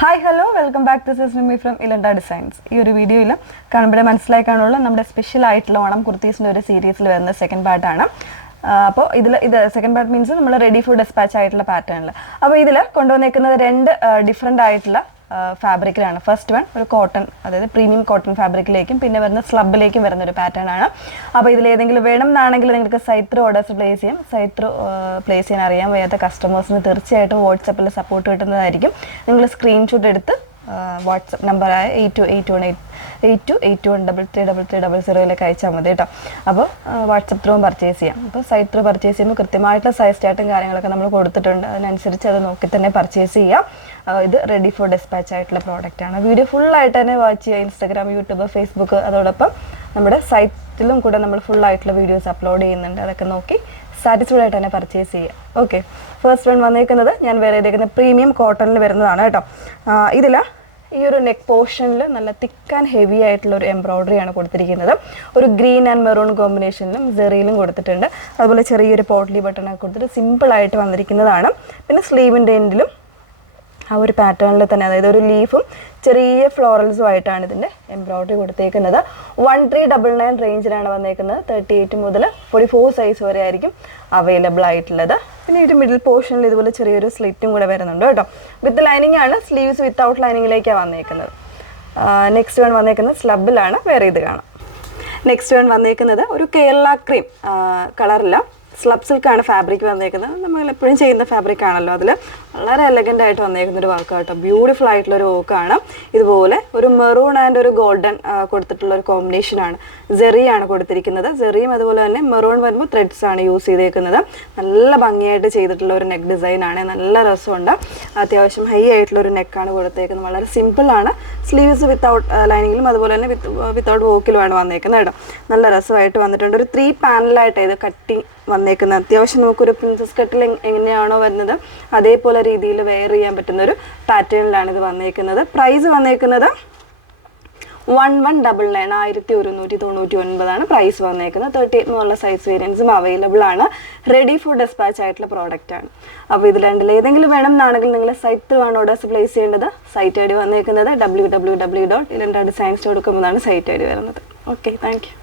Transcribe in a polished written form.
Hi hello welcome back. This is Nimi from Elanda designs. ഈ ഒരു വീഡിയോയിൽ കാണുമ്പോഴേ മനസ്സിലാക്കാനുള്ള നമ്മുടെ സ്പെഷ്യൽ ആയിട്ടുള്ള ഓണം കുർത്തീസിൻ്റെ ഒരു സീരീസിൽ വരുന്ന സെക്കൻഡ് പാർട്ടാണ്. അപ്പോൾ ഇത് സെക്കൻഡ് പാർട്ട് മീൻസ് നമ്മൾ റെഡി ഫോർ ഡെസ്പാച്ച് ആയിട്ടുള്ള പാറ്റേണിൽ. അപ്പോൾ ഇതിൽ കൊണ്ടുവന്നേക്കുന്നത് രണ്ട് ഡിഫറെൻ്റ് ആയിട്ടുള്ള ഫാബ്രിക്കിലാണ്. ഫസ്റ്റ് വൺ ഒരു കോട്ടൺ, അതായത് പ്രീമിയം കോട്ടൺ ഫാബ്രിക്കിലേക്കും പിന്നെ വരുന്ന സ്ലബിലേക്കും വരുന്ന ഒരു പാറ്റേൺ ആണ്. അപ്പോൾ ഇതിലേതെങ്കിലും വേണം എന്നാണെങ്കിൽ നിങ്ങൾക്ക് സൈറ്റ് ത്രൂ ഓർഡേഴ്സ് പ്ലേസ് ചെയ്യാം. സൈറ്റ് ത്രൂ പ്ലേസ് ചെയ്യാൻ അറിയാൻ വയ്യാത്ത കസ്റ്റമേഴ്സിന് തീർച്ചയായിട്ടും വാട്സപ്പിൽ സപ്പോർട്ട് കിട്ടുന്നതായിരിക്കും. നിങ്ങൾ സ്ക്രീൻഷോട്ട് എടുത്ത് വാട്സപ്പ് നമ്പറായ 8281333300 അയച്ചാൽ മതി കേട്ടോ. അപ്പോൾ വാട്സപ്പ് ത്രൂവും പർച്ചേസ് ചെയ്യാം. അപ്പോൾ സൈറ്റ് ത്രൂ പർച്ചേസ് ചെയ്യുമ്പോൾ കൃത്യമായിട്ടുള്ള സൈസ് ചാർട്ടും കാര്യങ്ങളൊക്കെ നമ്മൾ കൊടുത്തിട്ടുണ്ട്. അതിനനുസരിച്ച് അത് നോക്കി തന്നെ പർച്ചേസ് ചെയ്യാം. ഇത് റെഡി ഫോർ ഡെസ്പാച്ച് ആയിട്ടുള്ള പ്രോഡക്റ്റാണ്. വീഡിയോ ഫുള്ളായിട്ട് തന്നെ വാച്ച് ചെയ്യുക. ഇൻസ്റ്റാഗ്രാം, യൂട്യൂബ്, ഫേസ്ബുക്ക്, അതോടൊപ്പം നമ്മുടെ സൈറ്റിലും കൂടെ നമ്മൾ ഫുള്ളായിട്ടുള്ള വീഡിയോസ് അപ്ലോഡ് ചെയ്യുന്നുണ്ട്. അതൊക്കെ നോക്കി സാറ്റിസ്ഫൈഡ് ആയിട്ട് തന്നെ പർച്ചേസ് ചെയ്യുക. ഓക്കെ, ഫസ്റ്റ് വൺ വന്നേക്കുന്നത് ഞാൻ വേറെ ചെയ്തേക്കുന്ന പ്രീമിയം കോട്ടണിൽ വരുന്നതാണ് കേട്ടോ. ഇതിൽ ഈ ഒരു നെക്ക് പോർഷനിൽ നല്ല തിക്ക് ആൻഡ് ഹെവി ആയിട്ടുള്ള ഒരു എംബ്രോയ്ഡറിയാണ് കൊടുത്തിരിക്കുന്നത്. ഒരു ഗ്രീൻ ആൻഡ് മെറൂൺ കോമ്പിനേഷനിലും സെറിയിലും കൊടുത്തിട്ടുണ്ട്. അതുപോലെ ചെറിയൊരു പോട്ട്ലി ബട്ടണൊക്കെ കൊടുത്തിട്ട് സിമ്പിളായിട്ട് വന്നിരിക്കുന്നതാണ്. പിന്നെ സ്ലീവിൻ്റെ എൻഡിലും ആ ഒരു പാറ്റേണിൽ തന്നെ, അതായത് ഒരു ലീഫും ചെറിയ ഫ്ലോറൽസും ആയിട്ടാണ് ഇതിൻ്റെ എംബ്രോയ്ഡറി കൊടുത്തേക്കുന്നത്. 1399 റേഞ്ചിലാണ് വന്നേക്കുന്നത്. 38 മുതൽ 44 സൈസ് വരെ ആയിരിക്കും അവൈലബിൾ ആയിട്ടുള്ളത്. പിന്നെ ഒരു മിഡിൽ പോർഷനിൽ ഇതുപോലെ ചെറിയൊരു സ്ലിറ്റും കൂടെ വരുന്നുണ്ട് കേട്ടോ. വിത്ത് ലൈനിങ് ആണ്. സ്ലീവ്സ് വിത്തൗട്ട് ലൈനിങ്ങിലേക്കാണ് വന്നേക്കുന്നത്. നെക്സ്റ്റ് വൺ വന്നേക്കുന്നത് സ്ലബിലാണ്. വേറെ ഇത് കാണാം. നെക്സ്റ്റ് വൺ വന്നേക്കുന്നത് ഒരു കേരള ക്രീം കളറില്ല, സ്ലബ് സിൽക്കാണ് ഫാബ്രിക് വന്നേക്കുന്നത്. നമ്മൾ എപ്പോഴും ചെയ്യുന്ന ഫാബ്രിക് ആണല്ലോ. അതിൽ വളരെ എലഗൻ്റ് ആയിട്ട് വന്നേക്കുന്ന ഒരു വർക്ക് കേട്ടോ. ബ്യൂട്ടിഫുൾ ആയിട്ടുള്ളൊരു വർക്കാണ്. ഇതുപോലെ ഒരു മെറൂൺ ആൻഡ് ഒരു ഗോൾഡൻ കൊടുത്തിട്ടുള്ള ഒരു കോമ്പിനേഷനാണ്. സെറിയാണ് കൊടുത്തിരിക്കുന്നത്. സെറിയും അതുപോലെ തന്നെ മെറൂൺ വരുമ്പോൾ ത്രെഡ്സ് ആണ് യൂസ് ചെയ്തേക്കുന്നത്. നല്ല ഭംഗിയായിട്ട് ചെയ്തിട്ടുള്ള ഒരു നെക്ക് ഡിസൈനാണ്. നല്ല രസമുണ്ട്. അത്യാവശ്യം ഹൈ ആയിട്ടുള്ള ഒരു നെക്കാണ് കൊടുത്തേക്കുന്നത്. വളരെ സിമ്പിളാണ്. സ്ലീവ്സ് വിത്തൗട്ട് ലൈനിങ്ങിലും അതുപോലെ തന്നെ വിത്തൗട്ട് വോക്കിലുമാണ് വന്നേക്കുന്നത് കേട്ടോ. നല്ല രസമായിട്ട് വന്നിട്ടുണ്ട്. ഒരു 3 പാനലായിട്ട് ഇത് കട്ടിങ് വന്നേക്കുന്നത്. അത്യാവശ്യം നമുക്കൊരു പ്രിൻസസ് കട്ടിൽ എങ്ങനെയാണോ വരുന്നത് അതേപോലെ രീതിയിൽ വെയർ ചെയ്യാൻ പറ്റുന്ന ഒരു പാറ്റേണിലാണ് ഇത് വന്നേക്കുന്നത്. പ്രൈസ് വന്നേക്കുന്നത് 1199 1199 പ്രൈസ് വന്നേക്കുന്നത്. 38 എന്നുള്ള സൈസ് വേരിയൻസും അവൈലബിൾ ആണ്. റെഡി ഫോർ ഡെസ്പാച്ച് ആയിട്ടുള്ള പ്രോഡക്റ്റ് ആണ്. അപ്പോൾ ഇത് രണ്ടിൽ ഏതെങ്കിലും വേണം എന്നാണെങ്കിൽ നിങ്ങൾ സൈറ്റ് ആണ് ഓർഡേഴ്സ് പ്ലേസ് ചെയ്യേണ്ടത്. സൈറ്റ് ഐ ഡി വന്നേക്കുന്നത് www.ilandadesigns.com എന്നാണ് സൈറ്റ് ഐ ഡി വരുന്നത്. Okay, thank you.